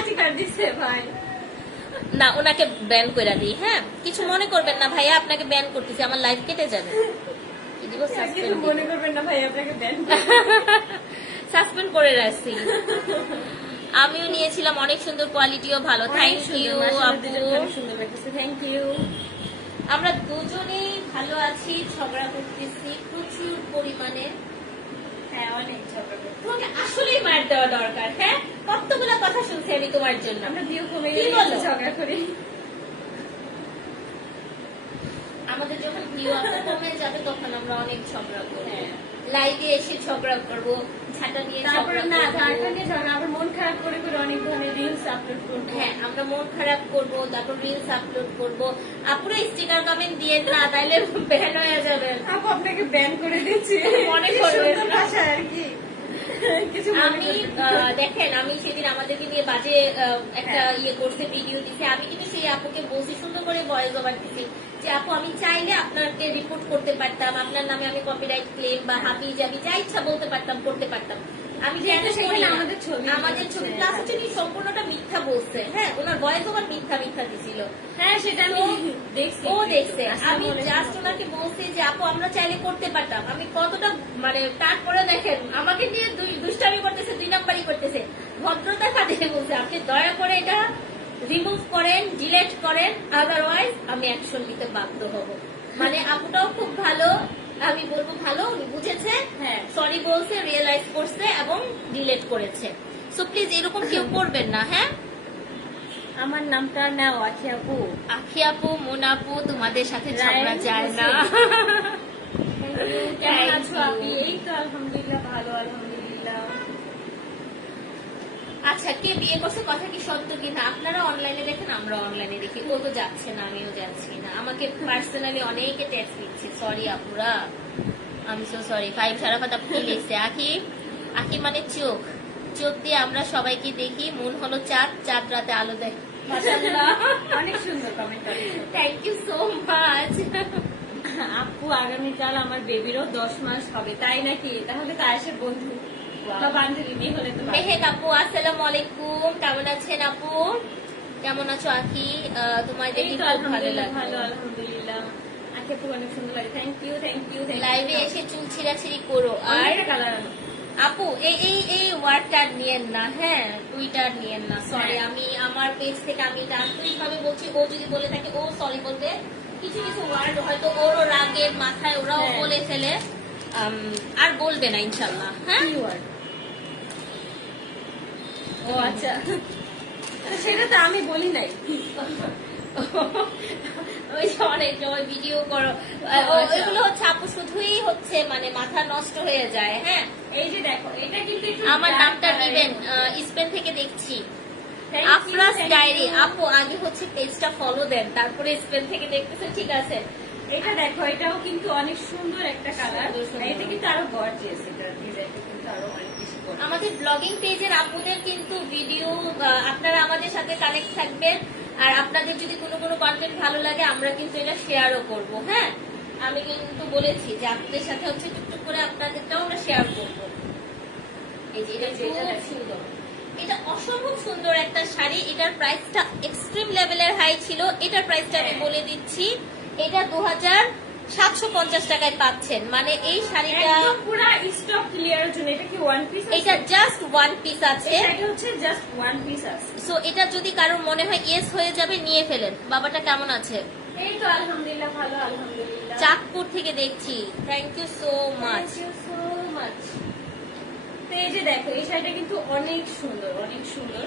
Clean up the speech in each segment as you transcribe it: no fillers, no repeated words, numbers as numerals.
Sticker দিছে ভাই। না ওনাকে ব্যান করে দিই। হ্যাঁ কিছু মনে করবেন না ভাইয়া, আপনাকে ব্যান করতেছি, আমার লাইফ কেটে যাবে। কি দিব? কিছু মনে করবেন না ভাই, আপনাকে ব্যান সাসপেন্ড করে রাখছি। আমিও নিয়েছিলাম, অনেক সুন্দর, কোয়ালিটিও ভালো। থ্যাংক ইউ আপু, সুন্দর লাগতেছে, থ্যাংক ইউ। আমরা দুজনেই ভালো আছি, ঝগড়া করতেছি প্রচুর পরিমাণে। হ্যাঁ অনেক ঝগড়া করছি। তোমাকে আসলেই মার দেওয়া দরকার। হ্যাঁ কতগুলো কথা শুনছি আমি তোমার জন্য। আমরা ভিউ কমে কি গেলে বলো? ঝগড়া করি। আমাদের যখন ভিউ কমে যাবে তখন আমরা অনেক ঝগড়া করবো, হ্যাঁ। লাইভে এসে ঝগড়া করবো, ঝাঁটা নিয়ে তারপরে ঝগড়া না করবো। ঝাড়টা নিয়ে ঝগড়া, আবার মন খারাপ করে করে অনেক ধরনের রিলস আপলোড করবো। হ্যাঁ আমরা মন খারাপ করবো, তারপর রিলস আপলোড করবো। আপুরা স্টিকার কমেন্ট দিয়ে না, তাইলে ব্যান হয়ে যাবে। আপু আপনাকে ব্যান করে দিচ্ছি, মনে করবেন না। ভাষায় আর কি কিছু আমি দেখেন, আমি সেদিন আমাদেরকে নিয়ে বাজে একটা ইয়ে করছে, ভিডিও দিছে। আমি কিন্তু সেই আপুকে বলছি, সুন্দর করে ভয়েস ওভার দিছি যে আপু আমি চাইলে আপনাকে রিপোর্ট করতে পারতাম, আপনার নামে আমি কপিরাইট ক্লেম বা হাবি জাবি যা ইচ্ছা বলতে পারতাম, করতে পারতাম। আমি যেহেতু কেন করি সেখানে না? আমাদের ছবি আমাদের ছবি প্লাস হচ্ছে কি সম্পূর্ণটা মিথ্যা বলছে। হ্যাঁ ওনার ভয়েস ওভার মিথ্যা মিথ্যা দিছিল। হ্যাঁ সেটা আমি দেখছি, ও দেখছে। আমি আসলে জাস্ট ওনাকে বলছি যে আপু আমরা চাইলে করতে পারতাম। আমি কতটা মানে, তারপরে দেখেন আমাকে নিয়ে দুষ্টামি করতেছে, 2 নাম্বারই করতেছে। ভদ্রতা কাটিয়ে বলছে আপনি দয়া করে এটা রিমুভ করেন, ডিলেট করেন, আদারওয়াইজ আমি অ্যাকশন নিতে বাধ্য হব। মানে আপুটাও খুব ভালো, আমি বলবো ভালো, উনি বুঝেছে, হ্যাঁ। সরি বলছে, রিয়েলাইজ করছে এবং ডিলেট করেছে। সো প্লিজ এরকম কেউ করবেন না। হ্যাঁ আমার নামটা নাও আখি আপু। আখি আপু, মুনা আপু, তোমাদের সাথে ঝগড়া যায় না। কেমন আছো আপনি? এই তো আলহামদুলিল্লাহ ভালো, আলহামদুলিল্লাহ। আচ্ছা কে বিয়ে করছে কথা কি সত্য কিনা আপনারা অনলাইনে দেখেন, আমরা অনলাইনে দেখি। ও তো যাচ্ছে না, আমিও যাচ্ছি না। আমাকে পার্সোনালি অনেকে টেক্সট দিচ্ছে, সরি আপুরা, আমি সো সরি। 5 সারাফাত আপু কি লিখছে? আখি, আখি মানে চোখ, চোখ দিয়ে আমরা সবাইকে দেখি। মন হলো চাঁদ, চাঁদ রাতে আলো দেয়। মাশাআল্লাহ, অনেক সুন্দর কমেন্ট করেছে। Thank you so much. আপু আগামীকাল আমার বেবিরও 10 মাস হবে, তাই নাকি? তাহলে তো আয়েশের বন্ধু বা বান্ধবী মেয়ে হলে তো ভালো। মেহেক আপু আসসালামু আলাইকুম, কেমন আছেন আপু? কেমন আছো আখি? তোমার এই দেখি তো খুব ভালো আলহামদুলিল্লাহ লাগে। ভালো, আলহামদুলিল্লাহ। আখি আপু অনেক সুন্দর লাগে, থ্যাংক ইউ, থ্যাংক ইউ। লাইভে এসে চুল ছিঁড়াছিঁড়ি করো। আর কালার আপু এই এই এই ওয়ার্ডটা নিয়েন না, হ্যাঁ টুইটার নিয়েন না, সরি। হ্যাঁ। আমি আমার পেজ থেকে আমি এটা আন্তরিকভাবে বলছি। ও যদি বলে থাকে ও সরি বলবে। কিছু কিছু ওয়ার্ড হয়তো ওরও রাগের মাথায় ওরাও হ্যাঁ। বলে ফেলে, আর বলবে না ইনশাল্লাহ। হ্যাঁ ও আচ্ছা, তো সেটা তো আমি বলি নাই। ওই যে অনেক সময় ভিডিও করো, ওইগুলো হচ্ছে আপু শুধুই হচ্ছে মানে মাথা নষ্ট হয়ে যায়। হ্যাঁ এই যে দেখো, এটা কিন্তু একটু আমার dark নামটা colour এর নিবেন, মধ্যে। স্পেন থেকে দেখছি। Thank you, Afras thank diary you. আপু আগে হচ্ছে পেজটা ফলো দেন, তারপরে স্পেন থেকে দেখতেছেন, ঠিক আছে? এটা দেখো, এটাও কিন্তু অনেক সুন্দর একটা কালার। সুন্দর, সুন্দর। এটা কিন্তু আরো গর্জিয়াস, এটা ডিজাইনটা কিন্তু আরো অনেক বেশি gorgeous। আমাদের ব্লগিং পেজের আপুদের কিন্তু ভিডিও, আপনারা আমাদের সাথে কানেক্ট থাকবেন। আর আপনাদের যদি কোনো কোনো কন্টেন্ট ভালো লাগে আমরা কিন্তু এটা শেয়ারও করব। হ্যাঁ আমি কিন্তু বলেছি যে আপনাদের সাথে হচ্ছে টুকটুক করে আপনাদেরটাও আমরা শেয়ার করব। এই যে এটা খুব সুন্দর, এটা অসম্ভব সুন্দর একটা শাড়ি। এটার প্রাইসটা এক্সট্রিম লেভেলের হাই ছিল। এটার প্রাইসটা আমি বলে দিচ্ছি, এটা 2750 টাকায় পাচ্ছেন। মানে এই শাড়িটা একদম পুরো স্টক ক্লিয়ারের জন্য। এটা কি ওয়ান পিস? এটা জাস্ট ওয়ান পিস আছে। এটা হচ্ছে জাস্ট ওয়ান পিস আছে। সো এটা যদি কারোর মনে হয় ইয়েস হয়ে যাবে, নিয়ে ফেলেন। বাবাটা কেমন আছে? এই তো আলহামদুলিল্লাহ ভালো, আলহামদুলিল্লাহ। চাঁদপুর থেকে দেখছি, thank you so much. Thank you so much. তো এই যে দেখো, এই শাড়িটা কিন্তু অনেক সুন্দর, অনেক সুন্দর।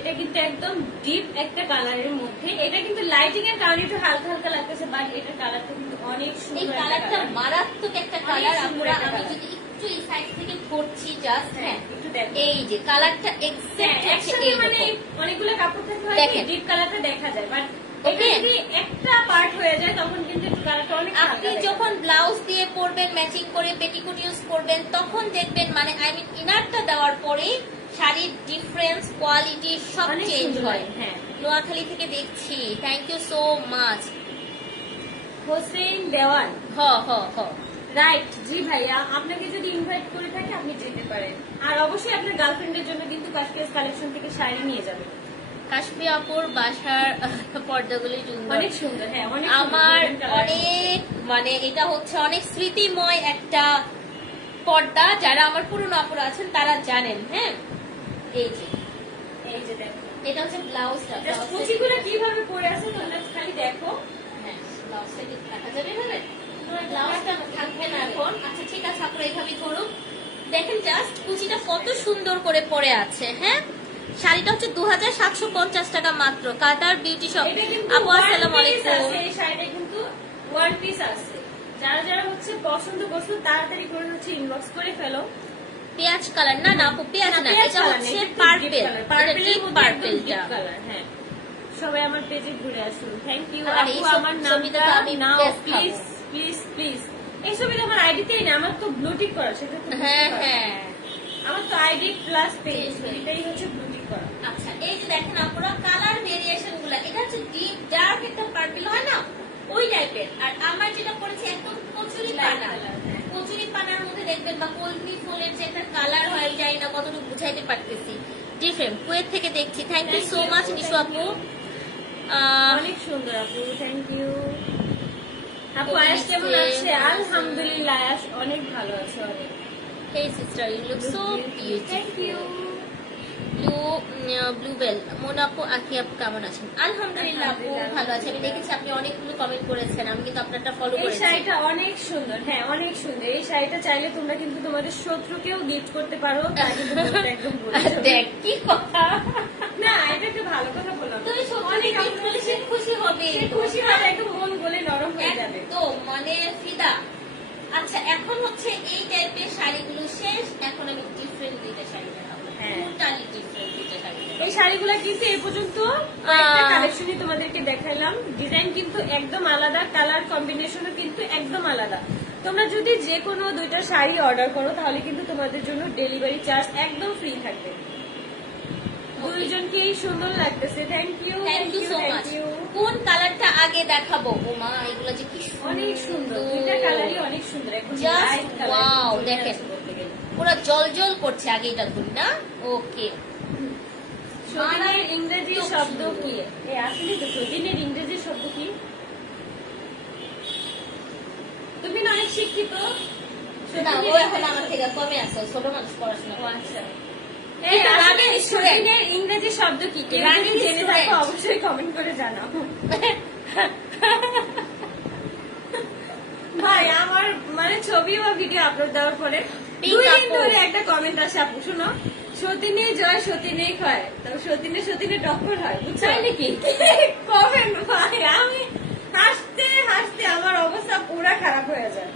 এটা কিন্তু একদম ডিপ একটা কালারের মধ্যে। এটা কিন্তু লাইটিং এর কারণে একটু হালকা হালকা লাগতেছে, বাট এটার কালারটা কিন্তু অনেক এই সুন্দর। কালারটা মারাত্মক একটা কালার। সুন্দর আমরা একটা আমি colour। যদি একটু এই সাইড থেকে করছি জাস্ট, হ্যাঁ একটু দেখো। এই যে কালারটা হ্যাঁ, এক্সাক্ট হচ্ছে একসাথে মানে এইরকম। অনেকগুলো কাপড় থাকতে হয়, দেখেন। ডিপ কালারটা দেখা যায়, বাট এটা Okay? যদি একটা পার্ট হয়ে যায় তখন কিন্তু একটু কালারটা অনেক হালকা আপনি লাগে। যখন ব্লাউজ দিয়ে পরবেন, ম্যাচিং করে পেটিকোট ইউজ করবেন, তখন দেখবেন মানে আই মিন ইনারটা দেওয়ার পরেই শাড়ির ডিফারেন্স, কোয়ালিটি সব অনেক চেঞ্জ সুন্দর হয়। লাগে, হ্যাঁ। নোয়াখালী থেকে দেখছি, thank you so much. Hossain Dewan, হ হ হ রাইট, জি ভাইয়া, আপনাকে যদি ইনভাইট করে থাকে আপনি যেতে পারেন। আর অবশ্যই আপনার গার্লফ্রেন্ডের জন্য কিন্তু কাশপিয়াস কালেকশন থেকে শাড়ি নিয়ে যাবেন। কাশ্মী আপুর বাসার পর্দাগুলি সুন্দর, অনেক সুন্দর, হ্যাঁ অনেক সুন্দর, আমার golden color। অনেক মানে এটা হচ্ছে অনেক স্মৃতিময় একটা পর্দা, যারা আমার পুরনো আপুরা আছেন তারা জানেন। হ্যাঁ, এই যে এই যে দেখো, এটা হচ্ছে ব্লাউজটা, জাস্ট কুচিগুলো কিভাবে পরে আছে তোমরা খালি দেখো। হ্যাঁ ব্লাউজটা কি দেখা যাবে এভাবে? ব্লাউজটা থাকবে না এখন। আচ্ছা ঠিক আছে, আপুরা এইভাবেই করুক। দেখেন জাস্ট কুচিটা কত সুন্দর করে পরে আছে। হ্যাঁ, শাড়িটা হচ্ছে 2750 টাকা মাত্র। কাতার বিউটি শপ। এটা কিন্তু আপু আসসালামু one piece আলাইকুম। আছে, এই শাড়িটা কিন্তু ওয়ান পিস আছে। যারা যারা হচ্ছে পছন্দ করছো তাড়াতাড়ি করে হচ্ছে ইনবক্স করে ফেলো। পেঁয়াজ কালার না, না আপু পেঁয়াজ না, পেঁয়াজ এটা colour হচ্ছে না, এটা পার্পল। deep color, purple এর ডিপ মধ্যে একদম deep পার্পলটা। color, হ্যাঁ। সবাই আমার পেজে ঘুরে আসুন, থ্যাংক ইউ। আর আপু এইসব আমার ছবিতে নামটা তো আমি নাও best প্লিজ খাবো। Please please. এই ছবিটা আমার আইডিতেই না, আমার তো ব্লুটিক করা, সেটা তো হ্যাঁ blue tick করা। হ্যাঁ। আমার তো আইডি প্লাস পেজ, Page, এটাই হচ্ছে ব্লুটিক করা। আচ্ছা এই যে দেখেন আপুরা কালার ভেরিয়েশন গুলা, এটা হচ্ছে ডিপ ডার্ক একটা পার্পল হয় না ওই টাইপের। আর আমার যেটা পড়েছে একদম কচুরি Light পানা, color, হ্যাঁ। কচুরি পানার মধ্যে দেখবেন বা কলমি ফুলের যে একটা কালার হয়, জানি না কতটুকু বুঝাইতে পারতেছি। ডিফারেন্ট কুয়েত থেকে দেখছি। Thank you Thank so you, much thank Nishu আপু। you। অনেক সুন্দর আপু, থ্যাংক ইউ। আপু Thank you, আয়াস কেমন thank আছে? you. আলহামদুলিল্লাহ, আয়াস অনেক ভালো আছে, অনেক। Hey sister, you look so thank you. beautiful. Bluebell Mona আপু, আকি আপু কেমন আছেন? আলহামদুলিল্লাহ আপু আলহামদুলিল্লাহ, ভালো আছে। আমি দেখেছি আপনি অনেকগুলো কমেন্ট করেছেন, আমি কিন্তু আপনারটা ফলো এই করেছি। শাড়িটা অনেক সুন্দর, হ্যাঁ অনেক সুন্দর। এই শাড়িটা চাইলে তোমরা কিন্তু তোমাদের শত্রুকেও গিফট করতে পারো, তা কিন্তু বলতে একদম ভুলে যাবে। দেখ কি কথা, না এটা একটা ভালো কথা বললাম। তুই সত্যি অনেক gift করলে সে খুশি হবে। সে খুশি হবে, একদম মন গলে নরম হয়ে যাবে। একদম মানে ফিদা। আচ্ছা এখন হচ্ছে এই টাইপের শাড়িগুলো শেষ, এখন আমি ডিফারেন্ট দুইটা শাড়ি দেখাবো। হ্যাঁ। টোটালি ডিফারেন্ট দুইটা শাড়ি দেখাবো। এই শাড়িগুলো কিন্তু এই পর্যন্ত কালেকশনই তোমাদেরকে দেখাইলাম। ডিজাইন কিন্তু একদম আলাদা, কালার কম্বিনেশনও কিন্তু একদম আলাদা। তোমরা যদি যে কোনো দুইটা শাড়ি অর্ডার করো তাহলে কিন্তু তোমাদের জন্য ডেলিভারি চার্জ একদম ফ্রি থাকবে। দুইজনকেই সুন্দর লাগতেছে, thank you thank you so much. কোন কালারটা আগে দেখাবো? ও মা এগুলো যে কি অনেক সুন্দর, দুইটা কালারই অনেক সুন্দর, একদম Just লাইট কালার। wow, দেখেন। পুরো জল জল করছে আগে এটা ধরি না। ওকে, সতীনের ইংরেজি শব্দ কি? আসলে তো সতীনের ইংরেজি শব্দ কি? তুমি না অনেক শিক্ষিত। না ও সতীনের এখন আমার থেকে কমে আছে, ছোট মানুষ পড়াশোনা ও করে। আচ্ছা। এই তো আসলে রানিং student। সতীনের ইংরেজি শব্দ কি? কেউ রানিং যদি জেনে থাকো student। অবশ্যই কমেন্ট করে জানাও। ভাই আমার মানে ছবি বা ভিডিও আপলোড দেওয়ার পরে Pink 2 দিন আপু। ধরে একটা কমেন্ট আসে, আপু শোনো সতীনে জয় সতীনে ক্ষয়, তো সতীনে সতীনে টক্কর হয়, বুঝছো তাই নাকি? কমেন্ট ভাই, আমি হাসতে হাসতে আমার অবস্থা পুরা খারাপ হয়ে যায়।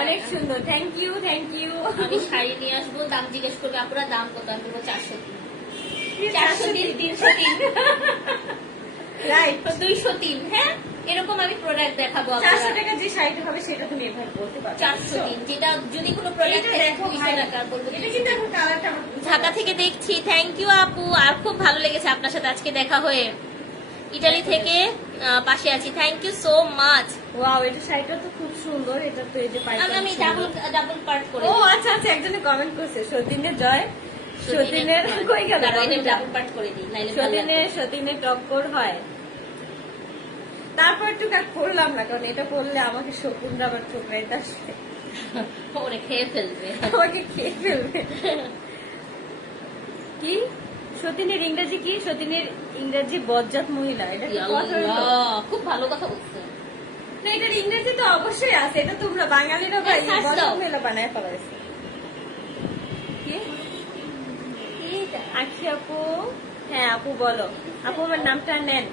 অনেক সুন্দর, থ্যাংক ইউ থ্যাংক ইউ। আমি শাড়ি নিয়ে আসবো, দাম জিজ্ঞেস করবে আপুরা দাম কত, আমি বলবো 403, 403, 303, রাইট, 203। হ্যাঁ এরকম আমি প্রোডাক্ট দেখাবো 400 আপনারা। টাকা যে শাড়িটা হবে সেটা তুমি এভাবে বলতে পারো। 403, যেটা যদি কোনো প্রোডাক্ট এটা থাকে দেখো 200 ভাই, টাকা বলবো এটা কিন্তু এখন কালারটা আমার ঢাকা থেকে দেখছি। থ্যাংক ইউ আপু, আর খুব ভালো লেগেছে আপনার সাথে আজকে দেখা হয়ে। ইটালি থেকে পাশে আছি, thank you so much. Wow, এটা শাড়িটা তো খুব সুন্দর, এটা তো এই যে আমি ডাবল পার্ট করে ও আচ্ছা আচ্ছা, একজনে কমেন্ট করছে সতীনের জয় সতীনের কই গেল, ডাবল পার্ট করে দিই নাইলে ভালো লাগবে। সতীনের টক্কর হয়। তারপর একটু করলাম না, কারণ এটা করলে আমাকে শকুনরা আবার ঠোকরাইতে আসবে, ওরে খেয়ে ফেলবে। আমাকে খেয়ে ফেলবে। কি সতীনের ইংরেজি কি? সতীনের ইংরেজি বজ্জাত মহিলা, এটা কি কথা হলো? আল্লাহ, খুব ভালো কথা বলছে। না, এটার ইংরেজি তো অবশ্যই আছে, এটা তোমরা বাঙালিরা ভাই হ্যাঁ, বজ্জাত দাও। মহিলা বানায় ফেলাইছে। কি এইটা আখি আপু? হ্যাঁ আপু বলো, আপু আমার নামটা নেন।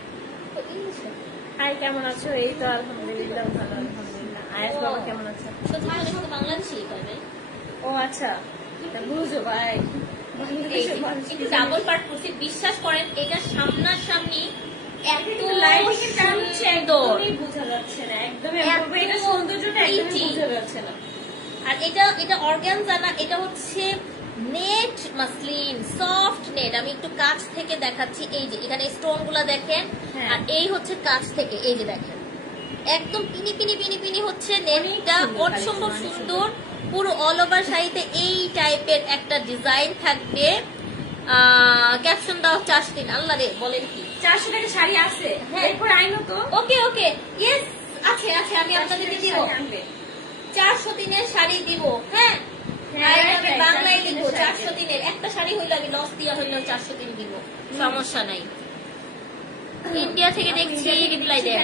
হাই কেমন আছো? এই তো আলহামদুলিল্লাহ ভালো, আলহামদুলিল্লাহ। আয়াস বাবা কেমন আছে? সত্যি মানে শুধু বাংলাদেশি পাবে। ও আচ্ছা, তা বুঝো ভাই বাংলাদেশের মানুষ একটু ডাবল পার্ট করছি, বিশ্বাস করেন এটা সামনাসামনি এত কিন্তু লাইটিংয়ের কারণ হচ্ছে সুন্দর। একদমই বোঝা যাচ্ছে না, একদমই আমি বলবো এটা সৌন্দর্যটা একদমই pretty। বোঝা যাচ্ছে না। আর এটা অর্গানজা না, এটা হচ্ছে নেট মাসলিন, সফট নেট। আমি একটু কাছ থেকে দেখাচ্ছি, এই যে এখানে স্টোন গুলা দেখেন, হ্যাঁ। আর এই হচ্ছে কাছ থেকে, এই যে দেখেন একদম পিনি পিনি পিনি পিনি হচ্ছে নেটটা সুন্দর অসম্ভব collection, অনেক সুন্দর। পুরো অল ওভার শাড়িতে এই টাইপের একটা ডিজাইন থাকবে। ক্যাপশন দাও 4 দিন, আল্লাহ রে বলেন কি? 400 টাকা শাড়ি আছে, হ্যাঁ। এরপর আইনো তো ওকে ওকে, ইয়েস আছে আছে, আমি আপনাদেরকে দিব 400 দিনের শাড়ি দিব। হ্যাঁ, হ্যাঁ, আর আমি right, বাংলায় 400 লিখবো দিনের শাড়ি 400 দিনের। একটা শাড়ি হইলো আমি লস দিয়া হইলো 400 দিন দিব, সমস্যা নাই। ইন্ডিয়া থেকে দেখছি, রিপ্লাই দেন।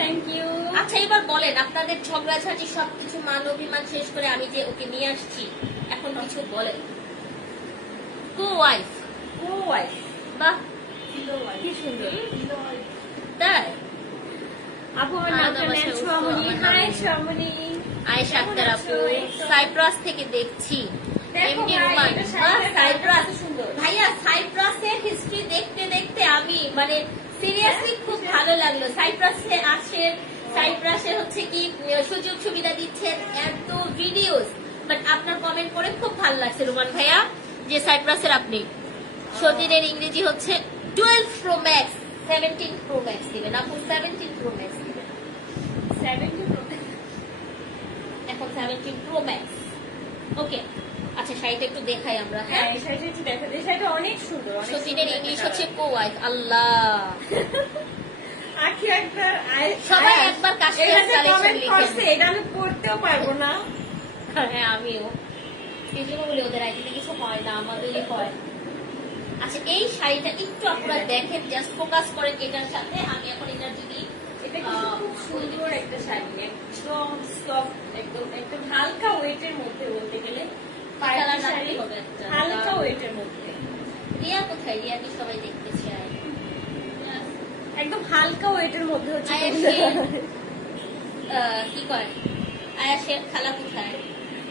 Thank you. আচ্ছা এবার বলেন, আপনাদের ঝগড়াঝাটি সবকিছু মান অভিমান শেষ করে আমি যে ওকে নিয়ে আসছি, এখন কিছু বলেন। কো ওয়াইফ, ও ওয়াই, বাহ কি সুন্দর। তাই। আপু আমার নামটা আমার নেন নাম সোয়ামনি। আমার হাই নাম সোয়ামনি। আয়েশা আক্তার আপু, কেমন আছো? সাইপ্রাস থেকে দেখছি। দেখো এমডি ভাই, রুমান, এটা বাহ, শাড়িটার সাইপ্রাস। কালারটা সুন্দর। ভাইয়া সাইপ্রাসের হিস্ট্রি দেখতে দেখতে আমি মানে সিরিয়াসলি খুব ভালো লাগলো। সাইপ্রাসে আসেন, সাইপ্রাসে হচ্ছে কি সুযোগ সুবিধা দিচ্ছেন, এত ভিডিওস, বাট আপনার কমেন্ট করে খুব ভালো লাগছে রুমান ভাইয়া যে সাইপ্রাসের আপনি। সতীনের ইংরেজি হচ্ছে 12 প্রো ম্যাক্স, 17 প্রো ম্যাক্স দিবেন আপু, 17 প্রো ম্যাক্স দিবেন 70 এখন, 17 প্রো ম্যাক্স। ওকে, আচ্ছা শাড়িটা একটু দেখাই আমরা। হ্যাঁ, হ্যাঁ, এই শাড়িটা একটু দেখো, এই শাড়িটা অনেক সুন্দর, অনেক সতীনের সুন্দর ইংলিশ একটা হচ্ছে colour। কো ওয়াইফ, আল্লাহ। আখি একবার সবাই একবার কাশ্মীর এটা যে collection comment লিখেন। করছে, এটা আমি পড়তেও পারবো না। হ্যাঁ আমিও এই জন্য বলি ওদের আইডিতে কিছু হয় না, আমাদেরই হয়। আচ্ছা এই শাড়িটা একটু আপনারা দেখেন, জাস্ট ফোকাস করেন এটার সাথে। আমি এখন এটার যদি এটা কিন্তু খুব সুন্দর একটা শাড়ি, একদম সফট, একদম হালকা ওয়েটের মধ্যে বলতে গেলে। পার্টি কালার শাড়ি, হবে একটা। হালকা ওয়েটের মধ্যে, রিয়া কোথায়? রিয়াকে সবাই দেখতে চায়। একদম হালকা ওয়েটের মধ্যে হচ্ছে আয়াসের, কি করে আয়াসের খালা কোথায়?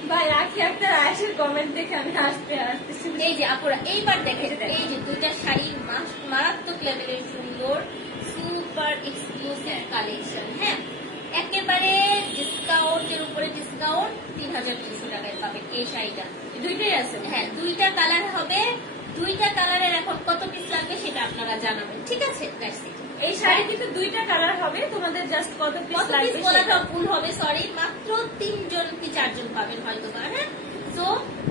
ভাই আখি একটা আয়েশের কমেন্ট দেখে আমি হাসতে এই যে আপুরা এইবার দেখেন, এই যে দেখেন। এই যে দুইটা শাড়ি মারাত্মক লেভেলের সুন্দর, সুপার এক্সক্লুসিভ কালেকশন। হ্যাঁ, একেবারে ডিসকাউন্টের উপরে ডিসকাউন্ট, 3300 টাকায় পাবেন এই শাড়িটা। দুইটাই আছে। হ্যাঁ, দুইটা কালার হবে, দুইটা কালারের এখন কত পিস লাগবে সেটা আপনারা জানাবেন, ঠিক আছে? That's it. এই শাড়ি কিন্তু দুইটা কালার হবে, তোমাদের জাস্ট কত পিস কত পিস লাগবে বলাটা সেটা। ভুল হবে, সরি, মাত্র 3 জন কি 4 জন পাবেন হয়তো বা। হ্যাঁ, তো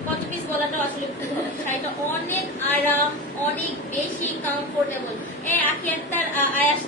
কত পিস বলাটা আসলে ভুল হবে। শাড়িটা অনেক আরাম, অনেক বেশি কমফোর্টেবল। এই আখি একটা আয়াস